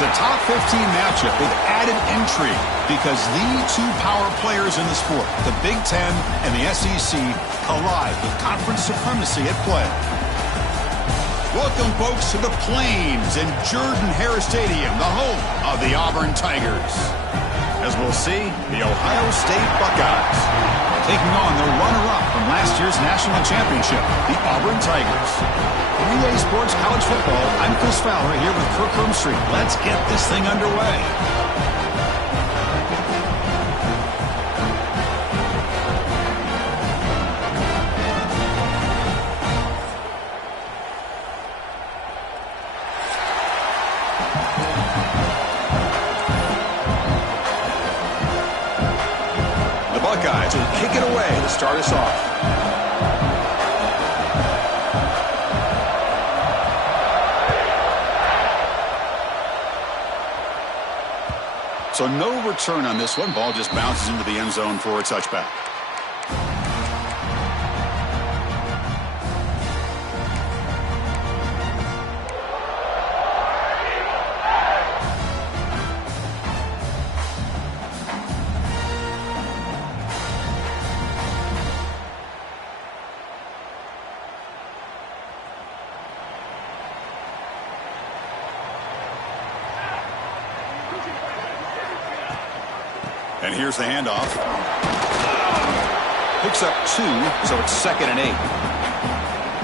It's a top 15 matchup with added intrigue because the two power players in the sport, the Big Ten and the SEC, collide with conference supremacy at play. Welcome, folks, to the Plains in Jordan-Hare Stadium, the home of the Auburn Tigers. As we'll see, the Ohio State Buckeyes taking on the runner-up from last year's national championship, the Auburn Tigers. Relay Sports College Football, I'm Chris Fowler here with Kirk Herbstreit. Let's get this thing underway. Buckeyes will kick it away to start us off. So no return on this one. Ball just bounces into the end zone for a touchback. And here's the handoff. Picks up 2, so it's 2nd and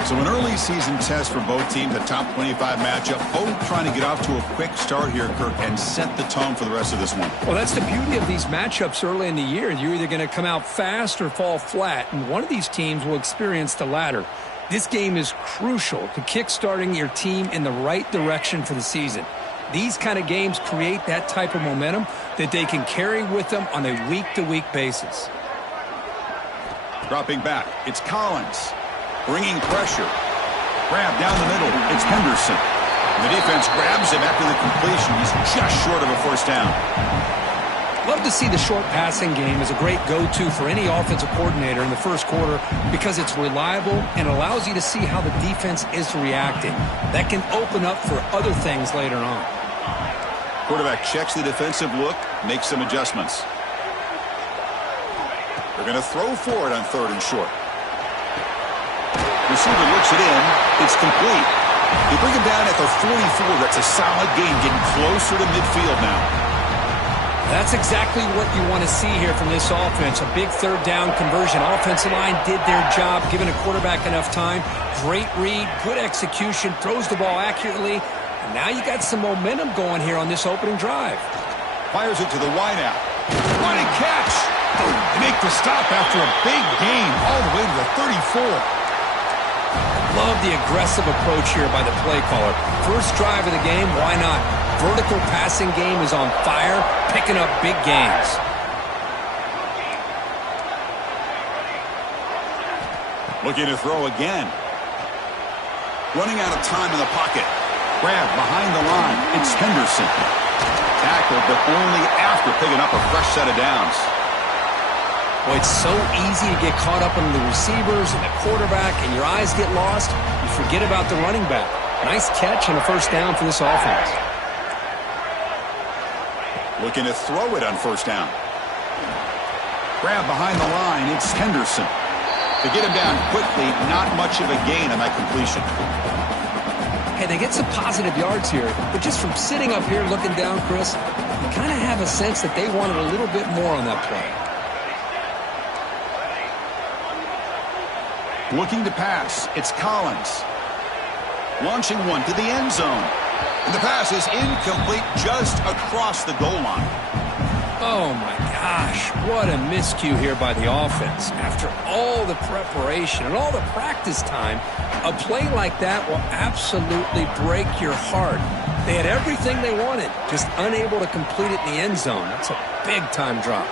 8. So an early season test for both teams, a top 25 matchup. Both trying to get off to a quick start here, Kirk, and set the tone for the rest of this one. Well, that's the beauty of these matchups early in the year. You're either going to come out fast or fall flat, and one of these teams will experience the latter. This game is crucial to kick-starting your team in the right direction for the season. These kind of games create that type of momentum that they can carry with them on a week-to-week basis. Dropping back, it's Collins. Bringing pressure. Grab down the middle, it's Henderson. The defense grabs him after the completion. He's just short of a first down. Love to see the short passing game as a great go-to for any offensive coordinator in the first quarter because it's reliable and allows you to see how the defense is reacting. That can open up for other things later on. Quarterback checks the defensive look, makes some adjustments. They're going to throw for it on 3rd and short. Receiver looks it in. It's complete. They bring him down at the 44. That's a solid gain, getting closer to midfield now. That's exactly what you want to see here from this offense. A big 3rd down conversion. Offensive line did their job, giving a quarterback enough time. Great read, good execution, throws the ball accurately. And now you got some momentum going here on this opening drive. Fires it to the wideout. Running catch. They make the stop after a big gain all the way to the 34. Love the aggressive approach here by the play caller. First drive of the game, why not? Vertical passing game is on fire, picking up big gains. Looking to throw again. Running out of time in the pocket. Grab behind the line. It's Henderson. Tackled, but only after picking up a fresh set of downs. Well, it's so easy to get caught up in the receivers and the quarterback, and your eyes get lost. You forget about the running back. Nice catch and a first down for this offense. Looking to throw it on 1st down. Grab behind the line. It's Henderson. To get him down quickly, not much of a gain on that completion. Hey, they get some positive yards here, but just from sitting up here looking down, Chris, you kind of have a sense that they wanted a little bit more on that play. Looking to pass. It's Collins. Launching one to the end zone. And the pass is incomplete just across the goal line. Oh, my gosh. What a miscue here by the offense. After all the preparation and all the practice time, a play like that will absolutely break your heart. They had everything they wanted, just unable to complete it in the end zone. That's a big-time drop.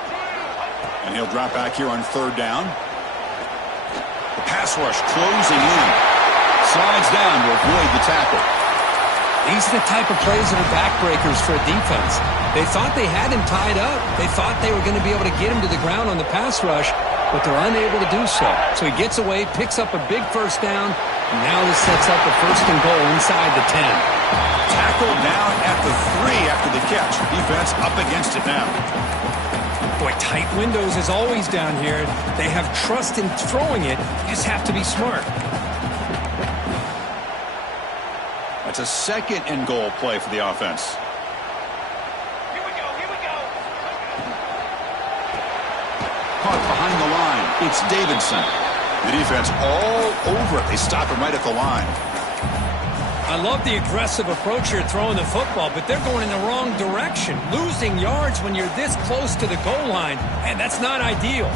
And he'll drop back here on 3rd down. The pass rush closing in. Slides down to avoid the tackle. These are the type of plays that are backbreakers for a defense. They thought they had him tied up. They thought they were going to be able to get him to the ground on the pass rush, but they're unable to do so. So he gets away, picks up a big first down, and now this sets up a 1st and goal inside the 10. Tackled down at the 3 after the catch. Defense up against it now. Boy, tight windows is always down here. They have trust in throwing it. You just have to be smart. That's a second and goal play for the offense. Here we go. Caught behind the line. It's Davidson. The defense all over it. They stop him right at the line. I love the aggressive approach here throwing the football, but they're going in the wrong direction. Losing yards when you're this close to the goal line, and that's not ideal.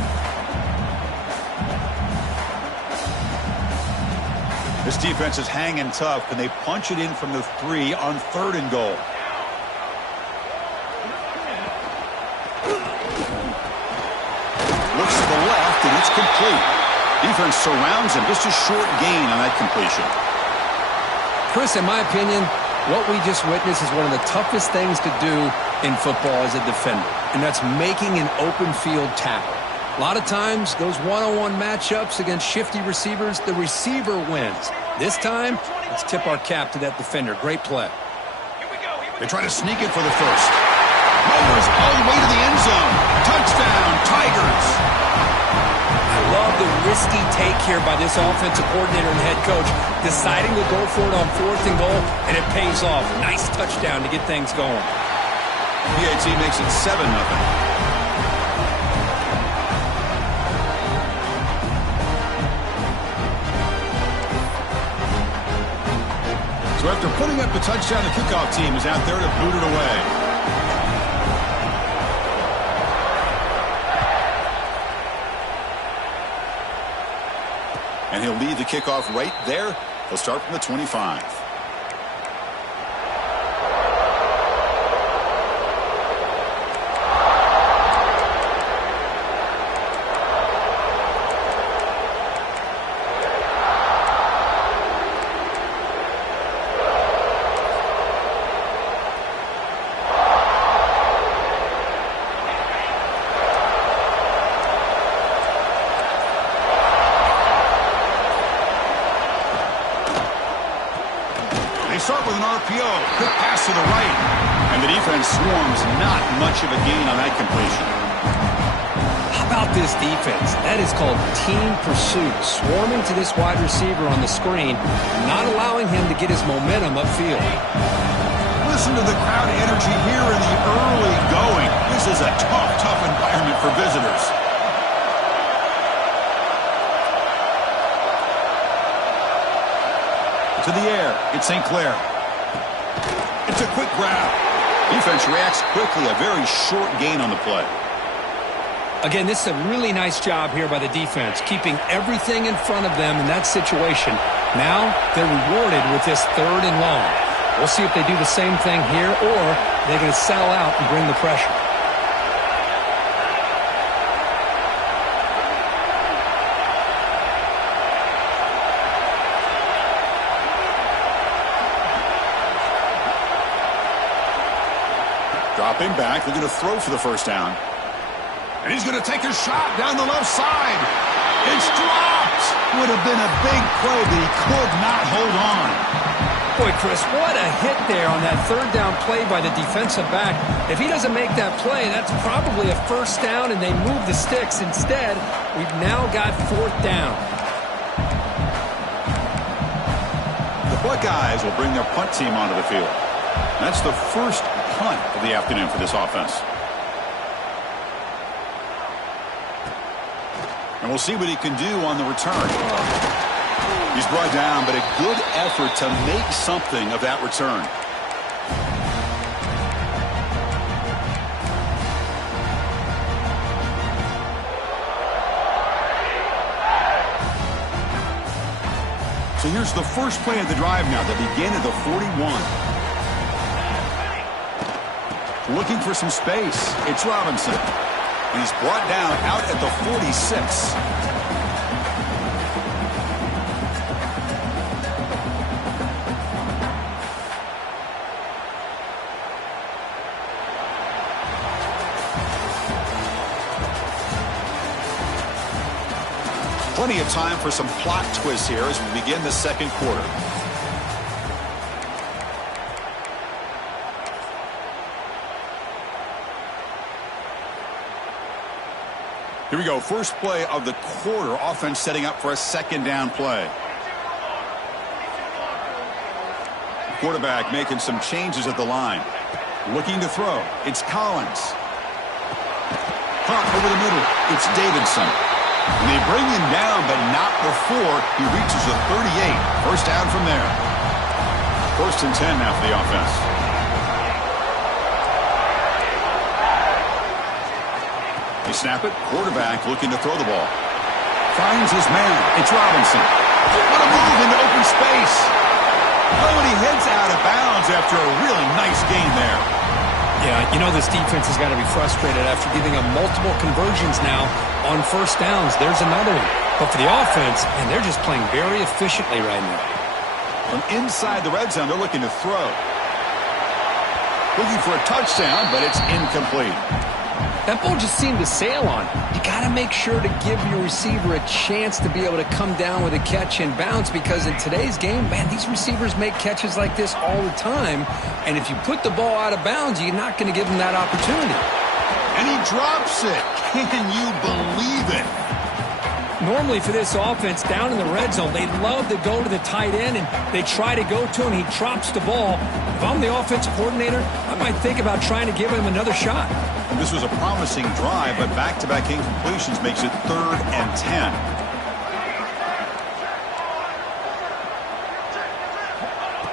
This defense is hanging tough. Can they punch it in from the 3 on 3rd and goal? Looks to the left, and it's complete. Defense surrounds him. Just a short gain on that completion. Chris, in my opinion, what we just witnessed is one of the toughest things to do in football as a defender, and that's making an open field tackle. A lot of times, those one-on-one matchups against shifty receivers, the receiver wins. This time, let's tip our cap to that defender. Great play. They try to sneak it for the first. Mowers all the way to the end zone. Touchdown, Tigers. I love the risky take here by this offensive coordinator and head coach, deciding to go for it on 4th and goal, and it pays off. Nice touchdown to get things going. PAT makes it 7-0. So after putting up the touchdown, the kickoff team is out there to boot it away. And he'll lead the kickoff right there. He'll start from the 25. Start with an RPO. Quick pass to the right. And the defense swarms. Not much of a gain on that completion. How about this defense? That is called team pursuit. Swarming to this wide receiver on the screen, not allowing him to get his momentum upfield. Listen to the crowd energy here in the early going. This is a tough environment for visitors. To the air, it's St. Clair. It's a quick grab. Defense reacts quickly, a very short gain on the play. Again, this is a really nice job here by the defense, keeping everything in front of them in that situation. Now they're rewarded with this 3rd and long. We'll see if they do the same thing here, or they're going to settle out and bring the pressure. Dropping back, they're going to throw for the first down. And he's going to take a shot down the left side. It's dropped. Would have been a big play, but he could not hold on. Boy, Chris, what a hit there on that 3rd down play by the defensive back. If he doesn't make that play, that's probably a first down, and they move the sticks. Instead, we've now got 4th down. The Buckeyes will bring their punt team onto the field. That's the first punt of the afternoon for this offense. And we'll see what he can do on the return. He's brought down, but a good effort to make something of that return. So here's the first play of the drive now. They begin at the 41. Looking for some space. It's Robinson. And he's brought down out at the 46. Plenty of time for some plot twists here as we begin the second quarter. Here we go. First play of the quarter. Offense setting up for a second down play. Quarterback making some changes at the line. Looking to throw. It's Collins. Pop over the middle. It's Davidson. And they bring him down, but not before he reaches the 38. First down from there. First and 10 now for the offense. They snap it. Quarterback looking to throw the ball. Finds his man. It's Robinson. What a move into open space. Oh, and he heads out of bounds after a really nice gain there. Yeah, you know this defense has got to be frustrated after giving up multiple conversions now on first downs. There's another one. But for the offense, and they're just playing very efficiently right now. From inside the red zone, they're looking to throw. Looking for a touchdown, but it's incomplete. That ball just seemed to sail on. You got to make sure to give your receiver a chance to be able to come down with a catch and bounce, because in today's game, man, these receivers make catches like this all the time. And if you put the ball out of bounds, you're not going to give them that opportunity. And he drops it. Can you believe it? Normally for this offense, down in the red zone, they love to go to the tight end, and they try to go to him. He drops the ball. If I'm the offensive coordinator, I might think about trying to give him another shot. This was a promising drive, but back-to-back incompletions makes it 3rd and 10.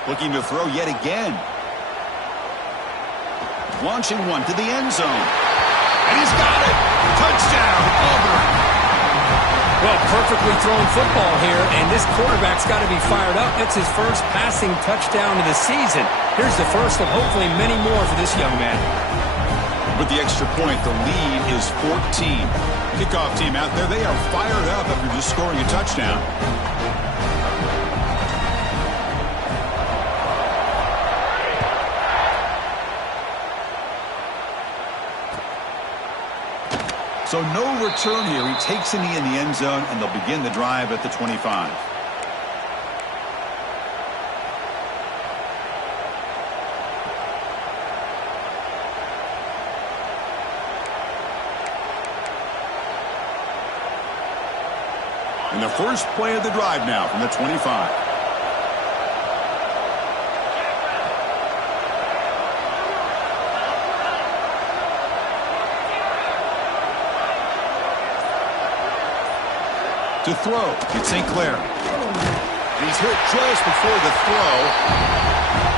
Looking to throw yet again. Launching one to the end zone. And he's got it. Touchdown, Auburn. Well, perfectly thrown football here, and this quarterback's got to be fired up. It's his first passing touchdown of the season. Here's the first of hopefully many more for this young man. With the extra point, the lead is 14. Kickoff team out there, they are fired up after just scoring a touchdown. So no return here. He takes a knee in the end zone, and they'll begin the drive at the 25. And the first play of the drive now from the 25. To throw, it's St. Clair. He's hit just before the throw.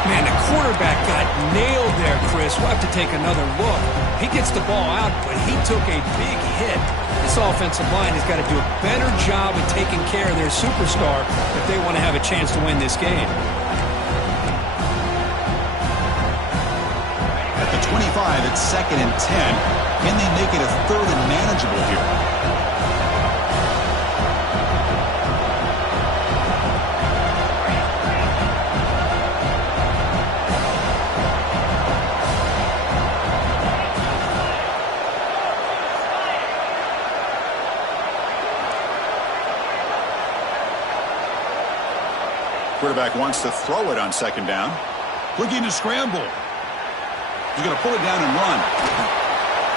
Man, the quarterback got nailed there, Chris. We'll have to take another look. He gets the ball out, but he took a big hit. This offensive line has got to do a better job of taking care of their superstar if they want to have a chance to win this game. At the 25, it's 2nd and 10. Can they make it a 3rd and manageable here? Quarterback wants to throw it on 2nd down. Looking to scramble. He's going to pull it down and run.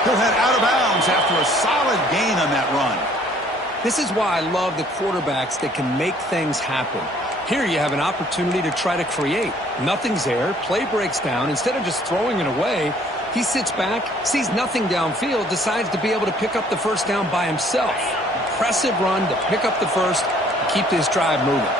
He'll head out of bounds after a solid gain on that run. This is why I love the quarterbacks that can make things happen. Here you have an opportunity to try to create. Nothing's there. Play breaks down. Instead of just throwing it away, he sits back, sees nothing downfield, decides to be able to pick up the first down by himself. Impressive run to pick up the first and keep this drive moving.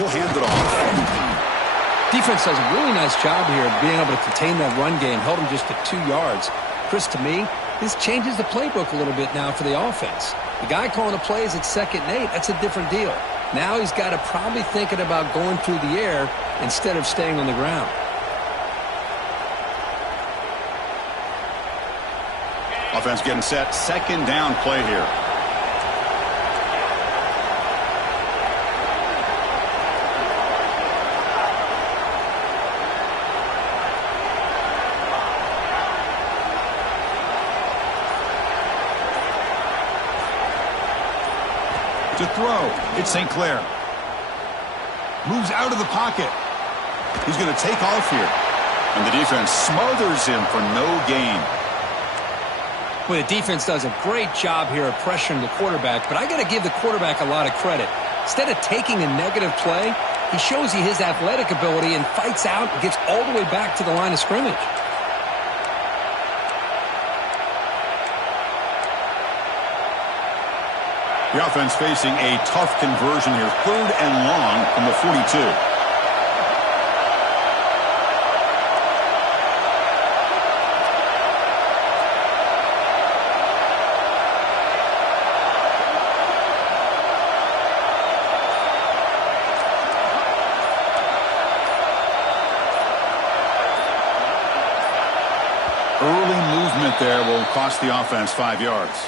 He'll hand it off. Defense does a really nice job here of being able to contain that run game, held him just to 2 yards. Chris, to me, this changes the playbook a little bit now for the offense. The guy calling the plays at 2nd and 8, that's a different deal. Now he's got to probably thinking about going through the air instead of staying on the ground. Offense getting set. 2nd down play here. To throw, it's St. Clair. Moves out of the pocket. He's going to take off here. And the defense smothers him for no gain. Well, the defense does a great job here of pressuring the quarterback, but I got to give the quarterback a lot of credit. Instead of taking a negative play, he shows you his athletic ability and fights out and gets all the way back to the line of scrimmage. The offense facing a tough conversion here. 3rd and long from the 42. Early movement there will cost the offense 5 yards.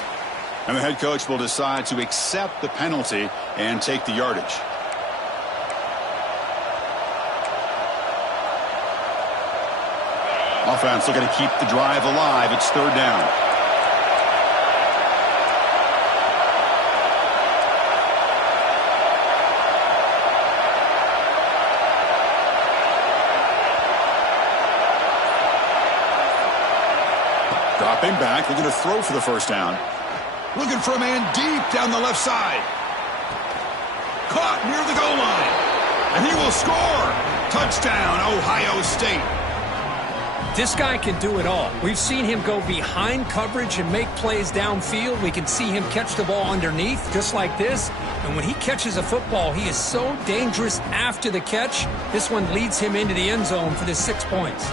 And the head coach will decide to accept the penalty and take the yardage. Offense looking to keep the drive alive. It's 3rd down. Dropping back, looking to throw for the 1st down. Looking for a man deep down the left side. Caught near the goal line. And he will score. Touchdown, Ohio State. This guy can do it all. We've seen him go behind coverage and make plays downfield. We can see him catch the ball underneath, just like this. And when he catches a football, he is so dangerous after the catch. This one leads him into the end zone for the 6 points.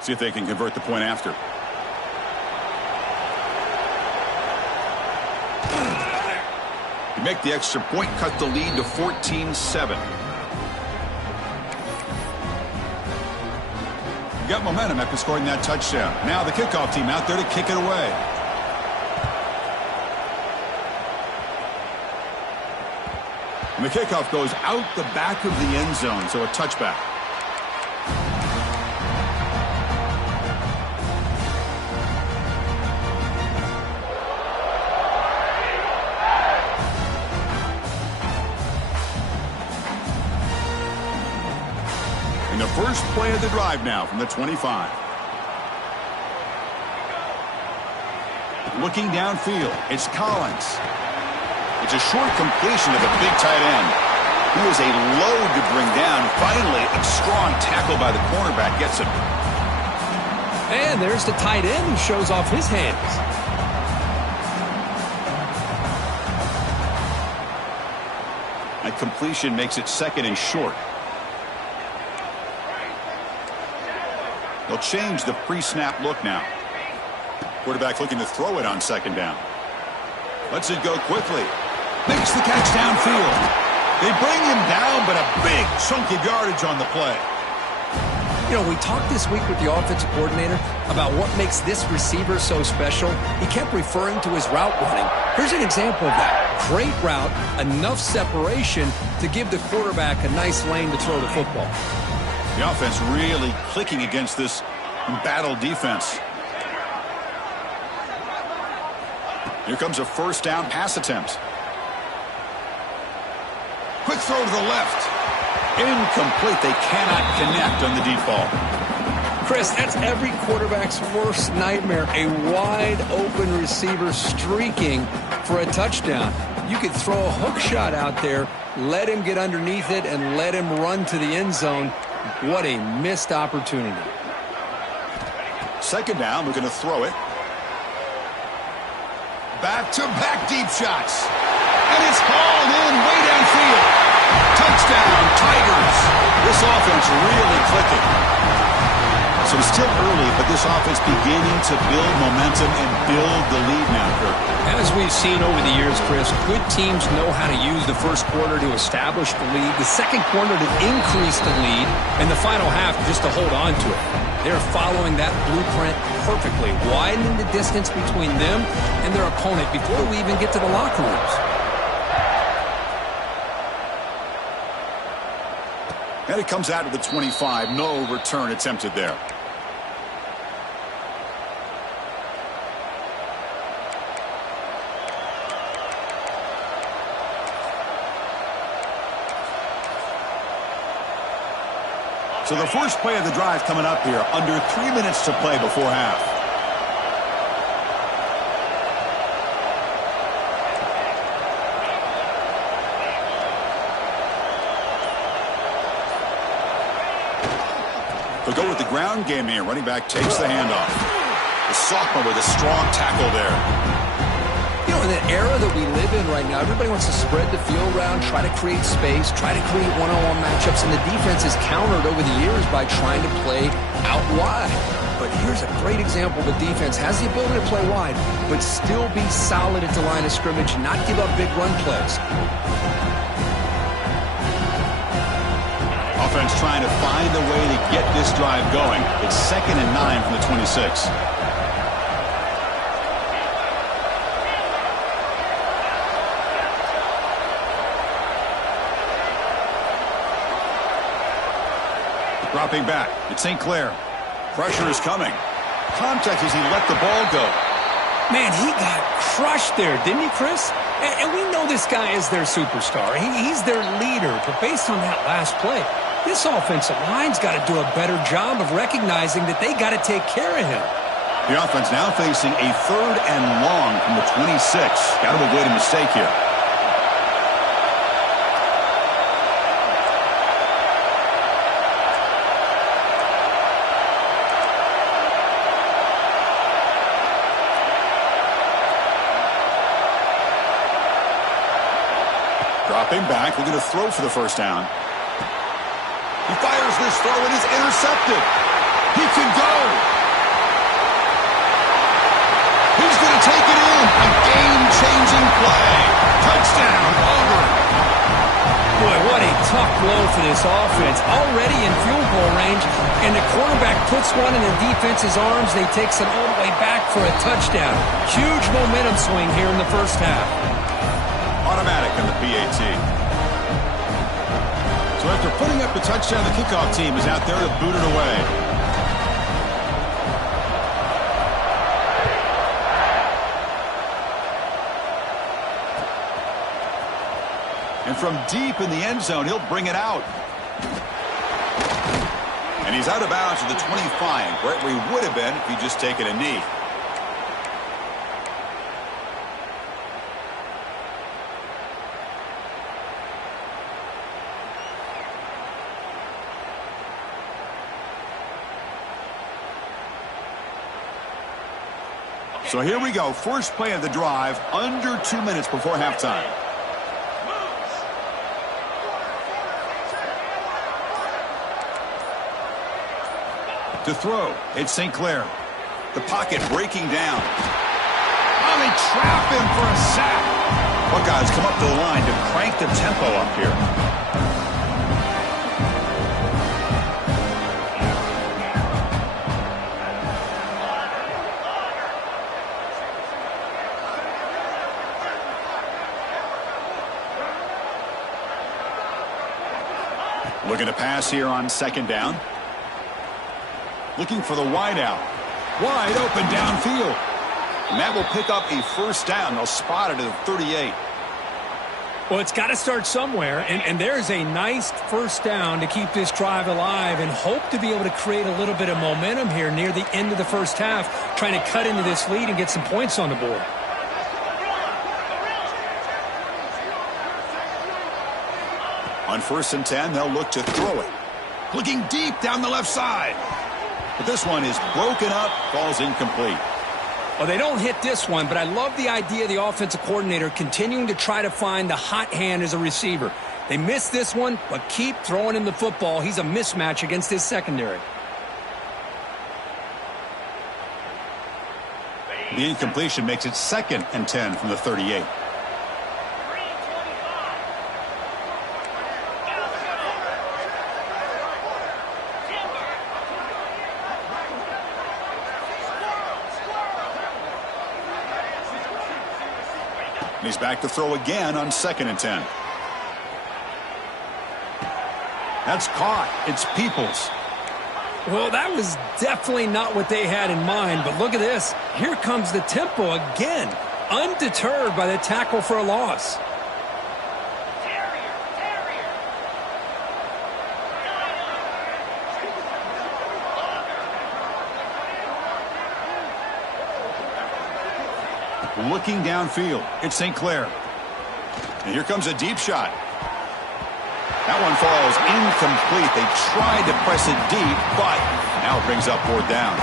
See if they can convert the point after. You make the extra point, cut the lead to 14-7. You got momentum after scoring that touchdown. Now the kickoff team out there to kick it away. And the kickoff goes out the back of the end zone, so a touchback. The first play of the drive now from the 25. Looking downfield, it's Collins. It's a short completion to the big tight end. He was a load to bring down. Finally, a strong tackle by the cornerback gets him. And there's the tight end who shows off his hands. That completion makes it 2nd and short. They'll change the pre-snap look now. Quarterback looking to throw it on 2nd down. Lets it go quickly. Makes the catch downfield. They bring him down, but a big chunk of yardage on the play. You know, we talked this week with the offensive coordinator about what makes this receiver so special. He kept referring to his route running. Here's an example of that. Great route, enough separation to give the quarterback a nice lane to throw the football. The offense really clicking against this embattled defense. Here comes a 1st down pass attempt. Quick throw to the left. Incomplete. They cannot connect on the deep ball. Chris, that's every quarterback's worst nightmare. A wide open receiver streaking for a touchdown. You could throw a hook shot out there, let him get underneath it, and let him run to the end zone. What a missed opportunity. 2nd down, we're going to throw it. Back-to-back deep shots. And it's hauled in way downfield. Touchdown, Tigers. This offense really clicking. So it's still early, but this offense beginning to build momentum and build the lead now, Kirk. As we've seen over the years, Chris, good teams know how to use the first quarter to establish the lead, the second quarter to increase the lead, and the final half just to hold on to it. They're following that blueprint perfectly, widening the distance between them and their opponent before we even get to the locker rooms. And it comes out to the 25. No return attempted there. So the first play of the drive coming up here. Under 3 minutes to play before half. They'll go with the ground game here. Running back takes the handoff. The sophomore with a strong tackle there. You know, in the era that we live in right now, everybody wants to spread the field around, try to create space, try to create one-on-one matchups, and the defense is countered over the years by trying to play out wide. But here's a great example. The defense has the ability to play wide, but still be solid at the line of scrimmage, not give up big run plays. Offense trying to find a way to get this drive going. It's 2nd and 9 from the 26. Dropping back. It's St. Clair. Pressure is coming. Contact as he let the ball go. Man, he got crushed there, didn't he, Chris? And we know this guy is their superstar. He's their leader. But based on that last play, this offensive line's got to do a better job of recognizing that they got to take care of him. The offense now facing a 3rd and long from the 26. Got to avoid a mistake here. Dropping back, looking to throw for the first down. He fires this throw and is intercepted. He can go. He's going to take it in. A game-changing play. Touchdown, Auburn. Boy, what a tough blow for this offense. Already in field goal range, and the quarterback puts one in the defense's arms. They takes it all the way back for a touchdown. Huge momentum swing here in the first half. Automatic on the PAT. So after putting up the touchdown, the kickoff team is out there to boot it away. And from deep in the end zone, he'll bring it out. And he's out of bounds at the 25, right where he would have been if he'd just taken a knee. So here we go. First play of the drive, under 2 minutes before halftime. To throw, it's St. Clair. The pocket breaking down. Oh, they trap him for a sack. Buckeyes come up to the line to crank the tempo up here. Looking to pass here on 2nd down. Looking for the wide out. Wide open downfield. And that will pick up a first down. They'll spot it at the 38. Well, it's got to start somewhere, and there's a nice first down to keep this drive alive and hope to be able to create a little bit of momentum here near the end of the first half, trying to cut into this lead and get some points on the board. On 1st and 10, they'll look to throw it. Looking deep down the left side. But this one is broken up, falls incomplete. Well, they don't hit this one, but I love the idea of the offensive coordinator continuing to try to find the hot hand as a receiver. They missed this one, but keep throwing him the football. He's a mismatch against his secondary. The incompletion makes it 2nd and 10 from the 38. And he's back to throw again on 2nd and 10. That's caught. It's Peoples. Well, that was definitely not what they had in mind, but look at this. Here comes the tempo again, undeterred by the tackle for a loss. Looking downfield, it's St. Clair. And here comes a deep shot. That one falls incomplete. They tried to press it deep, but now it brings up 4th down.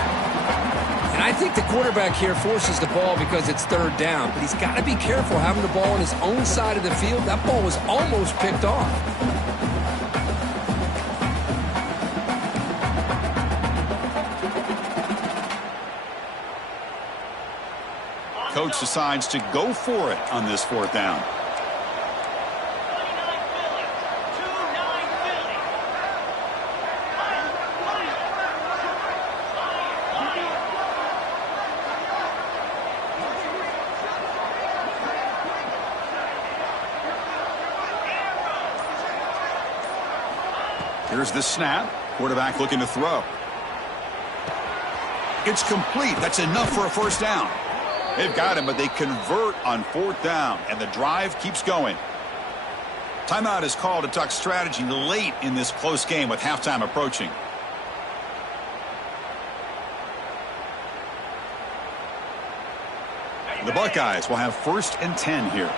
And I think the quarterback here forces the ball because it's 3rd down, but he's got to be careful having the ball on his own side of the field. That ball was almost picked off. Coach decides to go for it on this 4th down. Here's the snap. Quarterback looking to throw. It's complete. That's enough for a 1st down. They've got him, but they convert on 4th down, and the drive keeps going. Timeout is called to talk strategy late in this close game with halftime approaching. The Buckeyes will have 1st and 10 here.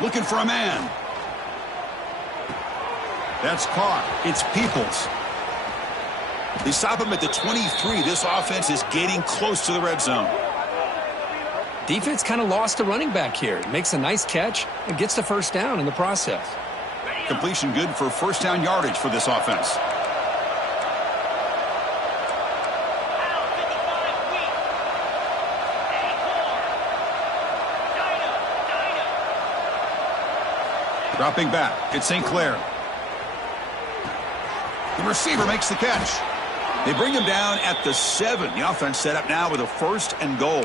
Looking for a man. That's caught. It's Peoples. They stop him at the 23. This offense is getting close to the red zone. Defense kind of lost a running back here. Makes a nice catch and gets the 1st down in the process. Completion good for 1st down yardage for this offense. Dropping back, it's St. Clair. The receiver makes the catch. They bring him down at the 7. The offense set up now with a 1st and goal.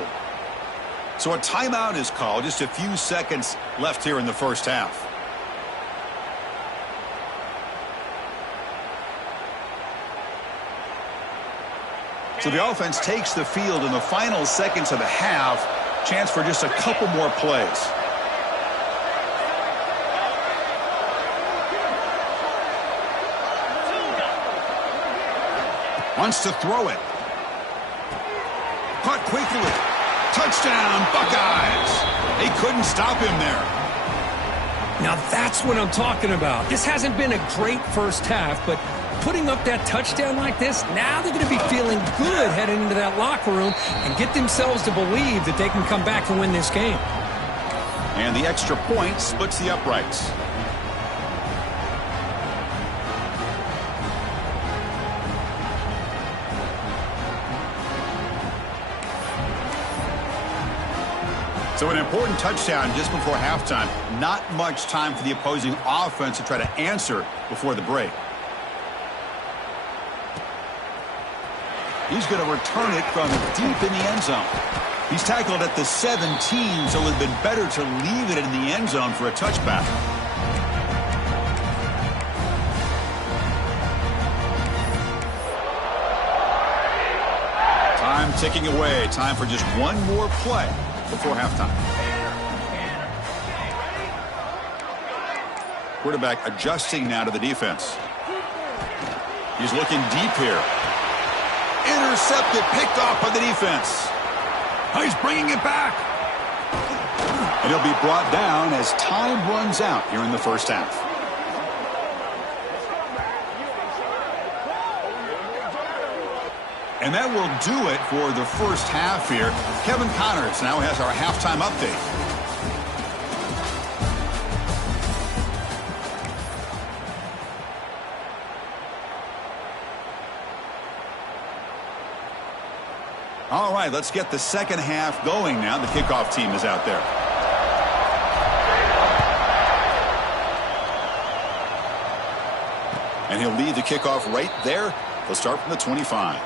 So a timeout is called. Just a few seconds left here in the 1st half. So the offense takes the field in the final seconds of the half. Chance for just a couple more plays. Wants to throw it. Caught quickly. Touchdown, Buckeyes. They couldn't stop him there. Now that's what I'm talking about. This hasn't been a great 1st half, but putting up that touchdown like this, now they're going to be feeling good heading into that locker room and get themselves to believe that they can come back and win this game. And the extra point splits the uprights. So an important touchdown just before halftime. Not much time for the opposing offense to try to answer before the break. He's going to return it from deep in the end zone. He's tackled at the 17, so it would have been better to leave it in the end zone for a touchback. Time ticking away. Time for just one more play before halftime. Quarterback adjusting now to the defense. He's looking deep here. Intercepted, picked off by the defense. Oh, he's bringing it back. And he'll be brought down as time runs out here in the 1st half. And that will do it for the 1st half here. Kevin Connors now has our halftime update. All right, let's get the 2nd half going now. The kickoff team is out there. And he'll lead the kickoff right there. They'll start from the 25.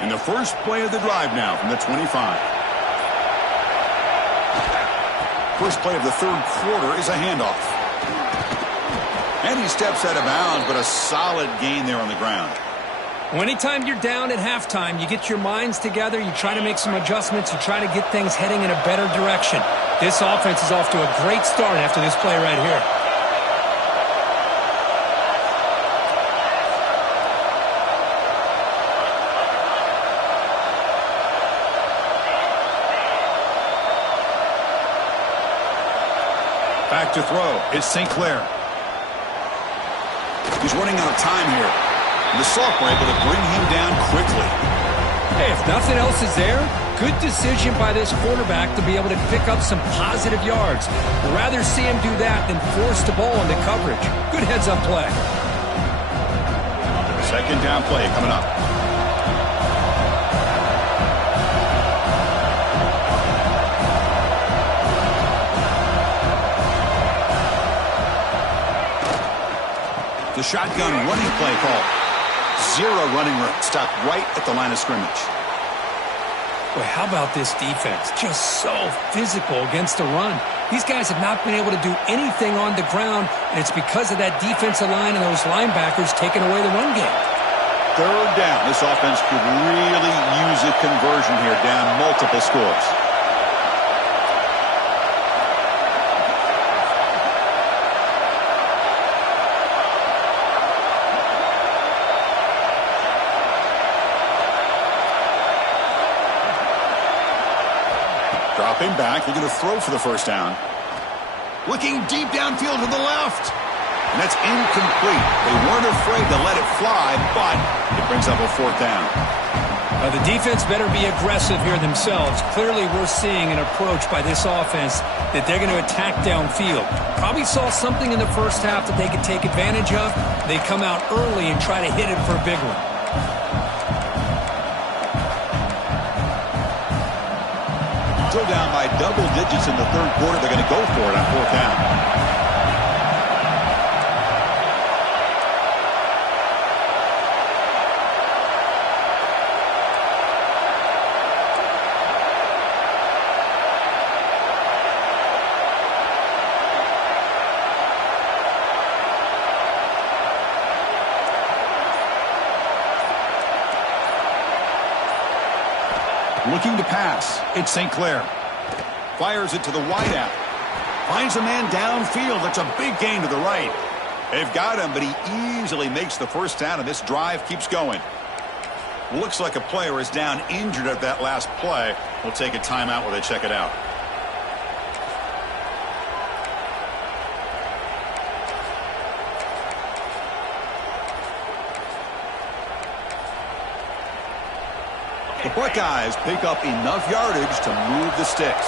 And the first play of the drive now from the 25. First play of the third quarter is a handoff. And he steps out of bounds, but a solid gain there on the ground. Well, anytime you're down at halftime, you get your minds together, you try to make some adjustments, you try to get things heading in a better direction. This offense is off to a great start after this play right here. Back to throw. It's St. Clair. He's running out of time here. And the sophomore able to bring him down quickly. Hey, if nothing else is there, good decision by this quarterback to be able to pick up some positive yards. I'd rather see him do that than force the ball into coverage. Good heads-up play. Second down play coming up. The shotgun running play call. Zero running room. Stopped right at the line of scrimmage. Boy, how about this defense? Just so physical against the run. These guys have not been able to do anything on the ground, and it's because of that defensive line and those linebackers taking away the run game. Third down. This offense could really use a conversion here, down multiple scores. Dropping back, they're going to throw for the first down. Looking deep downfield to the left. And that's incomplete. They weren't afraid to let it fly, but it brings up a fourth down. The defense better be aggressive here themselves. Clearly we're seeing an approach by this offense that they're going to attack downfield. Probably saw something in the first half that they could take advantage of. They come out early and try to hit it for a big one. Still down by double digits in the third quarter. They're going to go for it on fourth down. Looking to pass. It's St. Clair. Fires it to the wideout. Finds a man downfield. That's a big gain to the right. They've got him, but he easily makes the first down, and this drive keeps going. Looks like a player is down injured at that last play. We'll take a timeout while they check it out. The Buckeyes pick up enough yardage to move the sticks.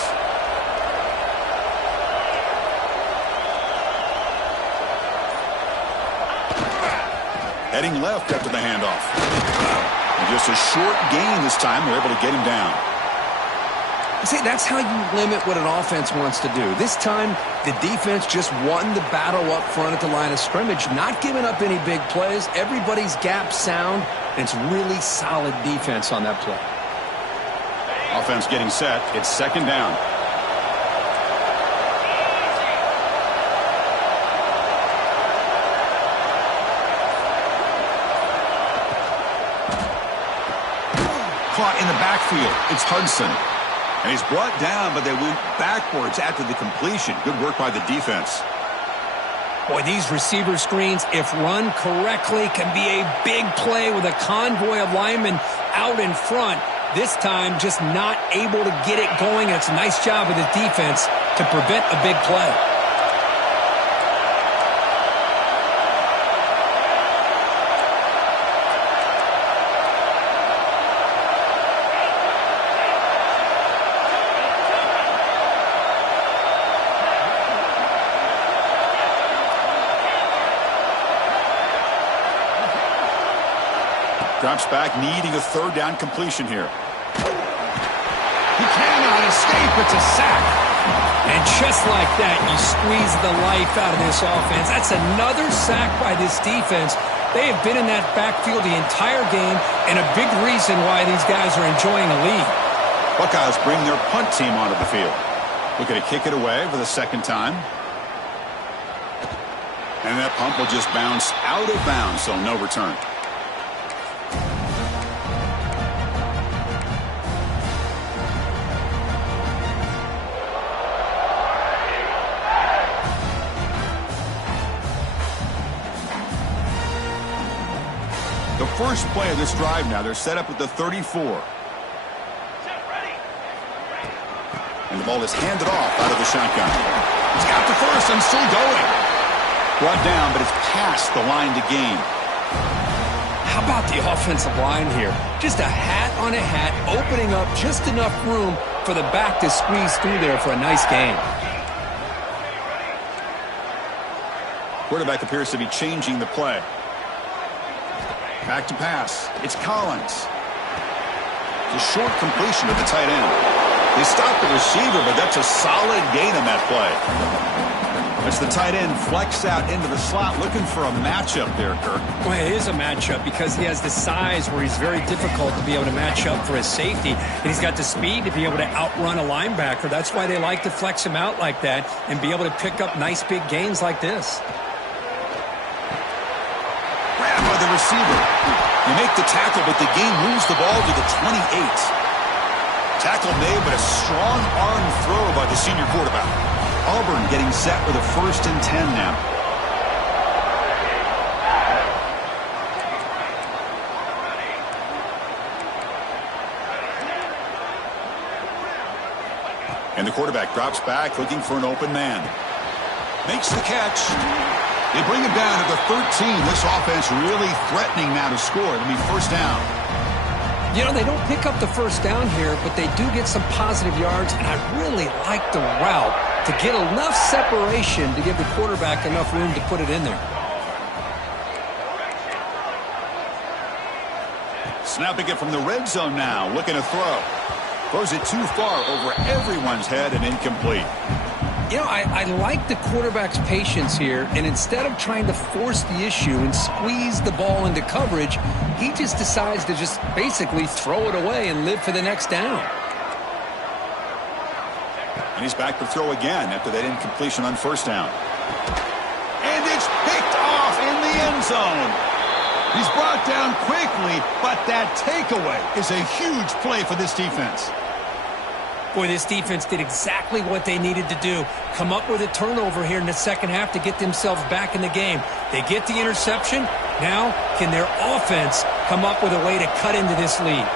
Heading left after the handoff. And just a short gain this time. They're able to get him down. See, that's how you limit what an offense wants to do. This time, the defense just won the battle up front at the line of scrimmage, not giving up any big plays. Everybody's gap sound, and it's really solid defense on that play. Offense getting set. It's second down. Caught in the backfield. It's Hudson. And he's brought down, but they went backwards after the completion. Good work by the defense. Boy, these receiver screens, if run correctly, can be a big play with a convoy of linemen out in front. This time, just not able to get it going. It's a nice job of the defense to prevent a big play. Drops back, needing a third down completion here. He cannot escape. It's a sack. And just like that, you squeeze the life out of this offense. That's another sack by this defense. They have been in that backfield the entire game, and a big reason why these guys are enjoying a lead. Buckeyes bring their punt team onto the field. Looking to kick it away for the second time. And that punt will just bounce out of bounds, so no return. The first play of this drive now, they're set up at the 34. And the ball is handed off out of the shotgun. He's got the first and still going. Brought down, but it's past the line to gain. How about the offensive line here? Just a hat on a hat, opening up just enough room for the back to squeeze through there for a nice gain. Quarterback appears to be changing the play. Back to pass. It's Collins. It's a short completion to the tight end. They stopped the receiver, but that's a solid gain on that play. As the tight end flex out into the slot, looking for a matchup there, Kirk. Well, it is a matchup because he has the size where he's very difficult to be able to match up for his safety, and he's got the speed to be able to outrun a linebacker. That's why they like to flex him out like that and be able to pick up nice big gains like this. Grab by the receiver. You make the tackle, but the game moves the ball to the 28. Tackle made, but a strong arm throw by the senior quarterback. Auburn getting set with a 1st and 10 now. And the quarterback drops back, looking for an open man. Makes the catch. They bring him down at the 13. This offense really threatening now to score. It'll be 1st down. You know, they don't pick up the 1st down here, but they do get some positive yards, and I really like the route to get enough separation to give the quarterback enough room to put it in there. Snapping it from the red zone now, looking to throw. Throws it too far over everyone's head and incomplete. You know, I like the quarterback's patience here, and instead of trying to force the issue and squeeze the ball into coverage, he just decides to just basically throw it away and live for the next down. And he's back to throw again after that incompletion on 1st down. And it's picked off in the end zone. He's brought down quickly, but that takeaway is a huge play for this defense. Boy, this defense did exactly what they needed to do. Come up with a turnover here in the second half to get themselves back in the game. They get the interception. Now, can their offense come up with a way to cut into this lead?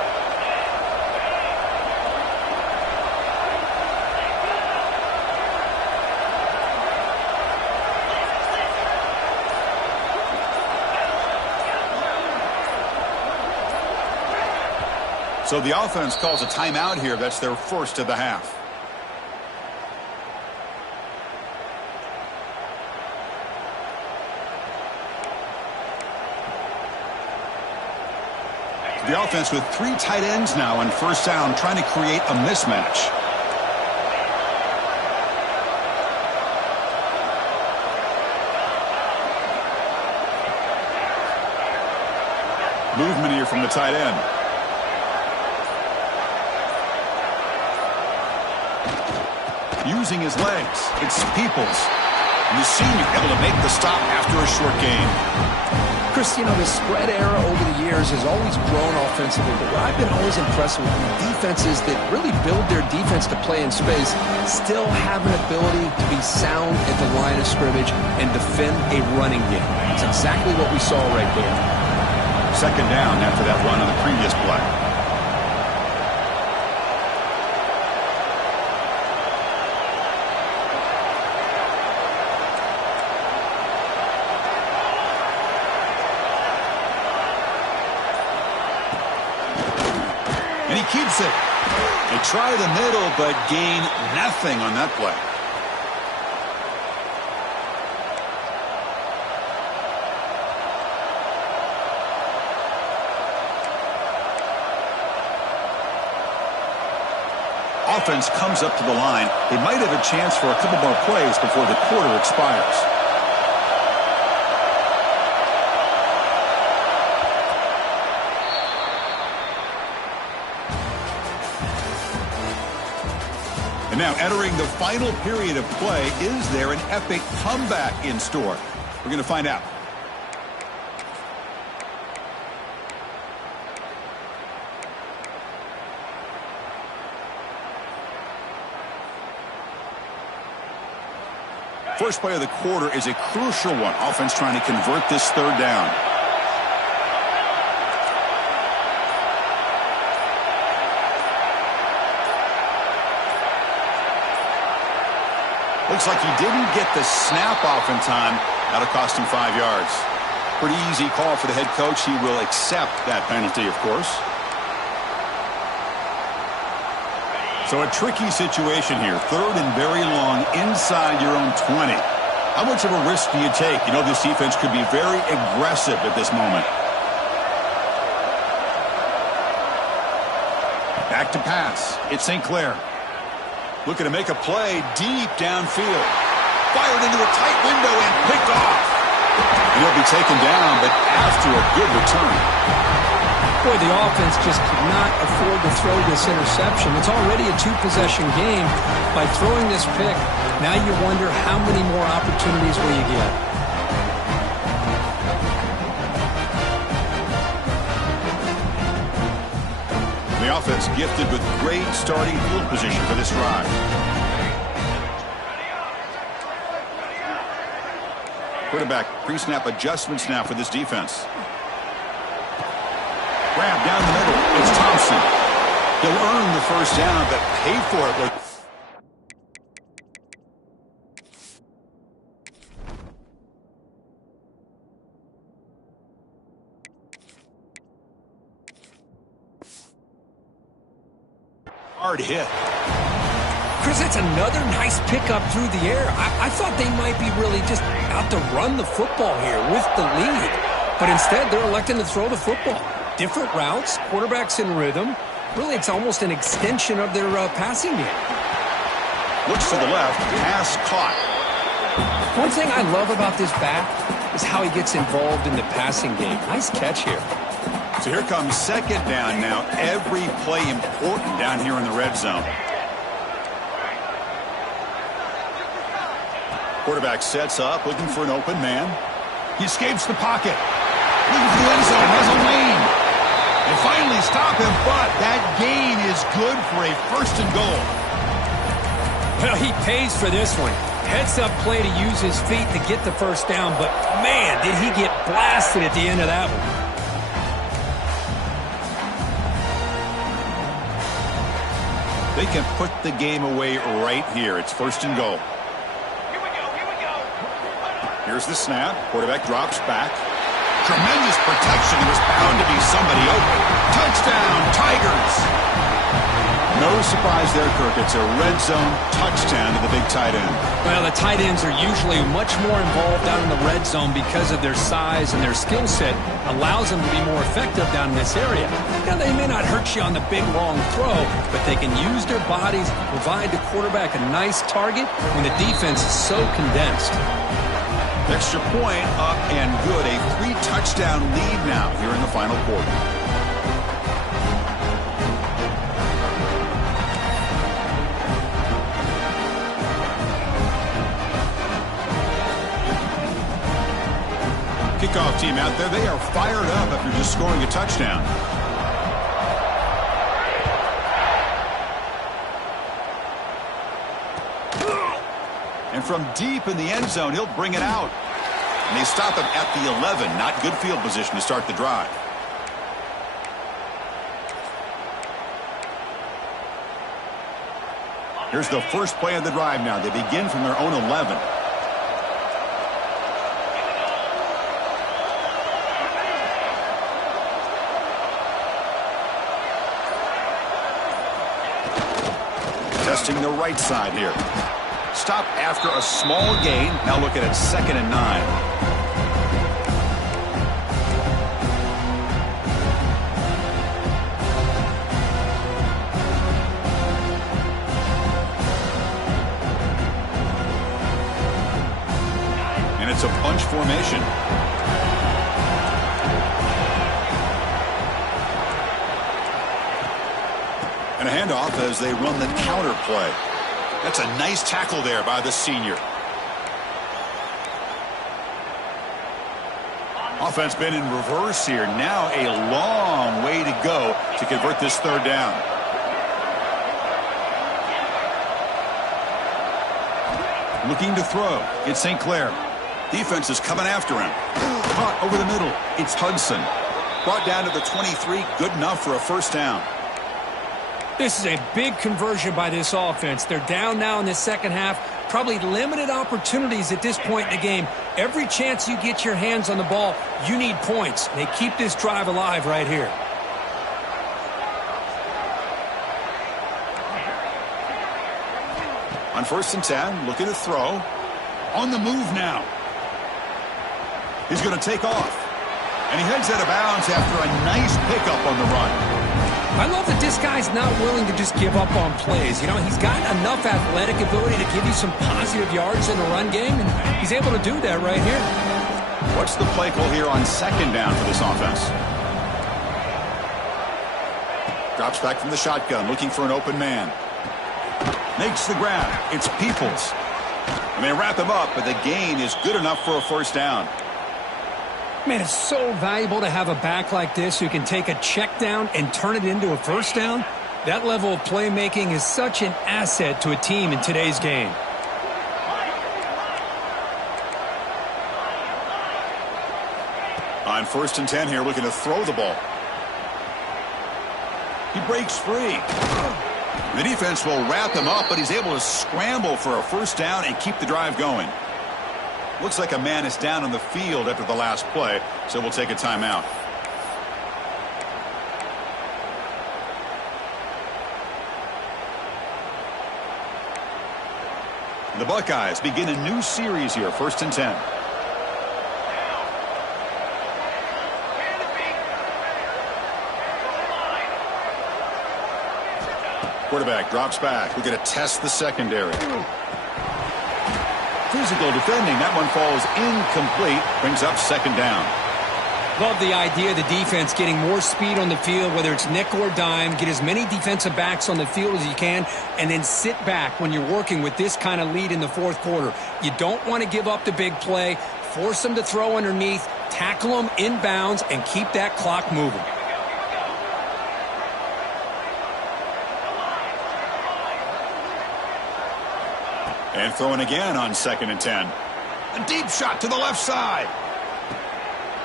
So the offense calls a timeout here. That's their 1st of the half. The offense with 3 tight ends now on 1st down, trying to create a mismatch. Movement here from the tight end. Using his legs, it's Peoples. And the senior able to make the stop after a short gain. Chris, you know, the spread era over the years has always grown offensively, but what I've been always impressed with defenses that really build their defense to play in space still have an ability to be sound at the line of scrimmage and defend a running game. It's exactly what we saw right there. 2nd down after that run on the previous play. And he keeps it. They try the middle, but gain nothing on that play. Offense comes up to the line. They might have a chance for a couple more plays before the quarter expires. And now entering the final period of play, is there an epic comeback in store? We're going to find out. First play of the quarter is a crucial one. Offense trying to convert this third down. Looks like he didn't get the snap off in time. That'll cost him 5 yards. Pretty easy call for the head coach. He will accept that penalty, of course. So a tricky situation here. Third and very long inside your own 20. How much of a risk do you take? You know, this defense could be very aggressive at this moment. Back to pass. It's St. Clair. Looking to make a play deep downfield. Fired into a tight window and picked off. And he'll be taken down, but after a good return. Boy, the offense just could not afford to throw this interception. It's already a two-possession game. By throwing this pick, now you wonder how many more opportunities will you get. The offense gifted with great starting field position for this drive. Quarterback pre-snap adjustments now for this defense. Grab down the middle. It's Thompson. He'll earn the first down, but pay for it with... hard hit. Chris, that's another nice pickup through the air. I thought they might be really just out to run the football here with the lead. But instead, they're electing to throw the football. Different routes, quarterbacks in rhythm. Really, it's almost an extension of their passing game. Looks to the left, pass caught. One thing I love about this back is how he gets involved in the passing game. Nice catch here. So here comes second down now. Every play important down here in the red zone. Quarterback sets up, looking for an open man. He escapes the pocket. Looking for the end zone, has a lane. They finally stop him, but that gain is good for a first and goal. Well, he pays for this one. Heads-up play to use his feet to get the first down, but man, did he get blasted at the end of that one. They can put the game away right here. It's first and goal. Here we go, here we go. Here's the snap. Quarterback drops back. Tremendous protection. There was bound to be somebody open. Touchdown, Tigers. No surprise there, Kirk. It's a red zone touchdown to the big tight end. Well, the tight ends are usually much more involved down in the red zone because of their size and their skill set allows them to be more effective down in this area. Now, they may not hurt you on the big, long throw, but they can use their bodies to provide the quarterback a nice target when the defense is so condensed. Extra point up and good. A 3-touchdown lead now here in the final quarter. Kickoff team out there. They are fired up after just scoring a touchdown. And from deep in the end zone, he'll bring it out. And they stop him at the 11. Not good field position to start the drive. Here's the first play of the drive now. They begin from their own 11. Testing the right side here. Stop after a small gain. Now looking at 2nd and 9. it's a bunch formation. And a handoff as they run the counter play. That's a nice tackle there by the senior. Offense been in reverse here. Now a long way to go to convert this third down. Looking to throw. It's St. Clair. Defense is coming after him. Caught over the middle. It's Hudson. Brought down to the 23. Good enough for a first down. This is a big conversion by this offense. They're down now in the second half. Probably limited opportunities at this point in the game. Every chance you get your hands on the ball, you need points. They keep this drive alive right here. On 1st and 10, looking to throw. On the move now. He's going to take off. And he heads out of bounds after a nice pickup on the run. I love that this guy's not willing to just give up on plays. You know, he's got enough athletic ability to give you some positive yards in the run game, and he's able to do that right here. What's the play call here on 2nd down for this offense? Drops back from the shotgun, looking for an open man. Makes the grab. It's Peoples. And they wrap him up, but the gain is good enough for a first down. Man, it's so valuable to have a back like this who can take a check down and turn it into a first down. That level of playmaking is such an asset to a team in today's game. On 1st and 10 here, looking to throw the ball. He breaks free. The defense will wrap him up, but he's able to scramble for a first down and keep the drive going. Looks like a man is down on the field after the last play, so we'll take a timeout. The Buckeyes begin a new series here, 1st and 10. Quarterback drops back. We're going to test the secondary. Physical defending. That one falls incomplete. Brings up 2nd down. Love the idea of the defense getting more speed on the field, whether it's nickel or dime. Get as many defensive backs on the field as you can, and then sit back when you're working with this kind of lead in the 4th quarter. You don't want to give up the big play. Force them to throw underneath, tackle them inbounds, and keep that clock moving. And throwing again on 2nd and 10. A deep shot to the left side.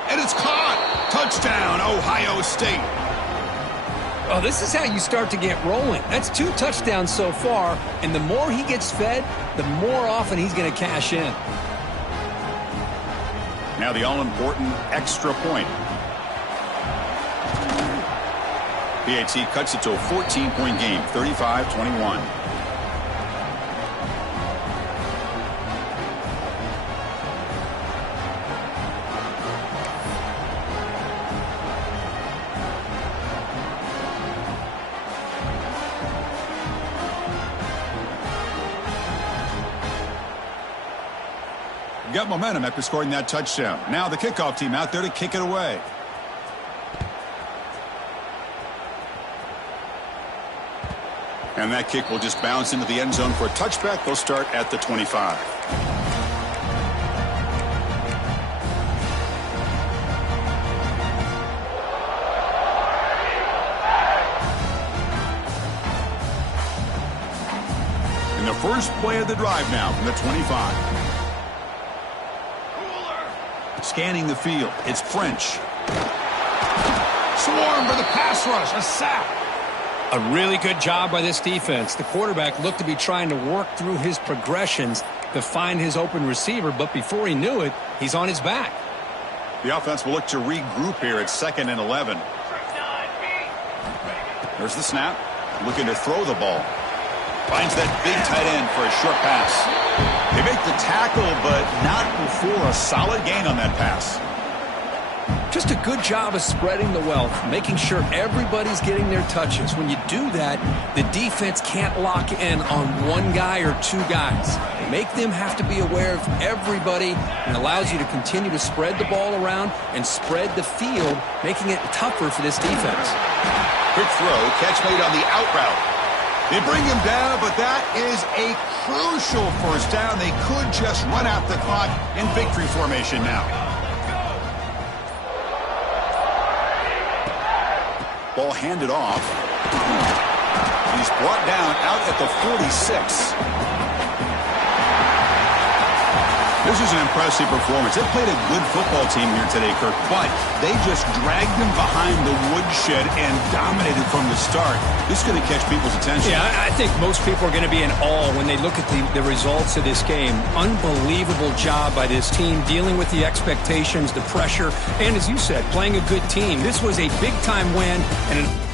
And it's caught. Touchdown, Ohio State. Oh, this is how you start to get rolling. That's 2 touchdowns so far, and the more he gets fed, the more often he's going to cash in. Now the all-important extra point. PAT cuts it to a 14-point game, 35-21. Got momentum after scoring that touchdown. Now the kickoff team out there to kick it away. And that kick will just bounce into the end zone for a touchback. They'll start at the 25. And the first play of the drive now from the 25. Scanning the field. It's French. Swarm for the pass rush. A sack. A really good job by this defense. The quarterback looked to be trying to work through his progressions to find his open receiver, but before he knew it, he's on his back. The offense will look to regroup here at 2nd and 11. There's the snap. Looking to throw the ball. Finds that big tight end for a short pass. They make the tackle, but not before a solid gain on that pass. Just a good job of spreading the wealth, making sure everybody's getting their touches. When you do that, the defense can't lock in on one guy or two guys. Make them have to be aware of everybody, and allows you to continue to spread the ball around and spread the field, making it tougher for this defense. Quick throw, catch made on the out route. They bring him down, but that is a crucial first down. They could just run out the clock in victory formation now. Ball handed off. He's brought down out at the 46. This is an impressive performance. They played a good football team here today, Kirk, but they just dragged them behind the woodshed and dominated from the start. This is going to catch people's attention. Yeah, I think most people are going to be in awe when they look at the results of this game. Unbelievable job by this team, dealing with the expectations, the pressure, and as you said, playing a good team. This was a big-time win and an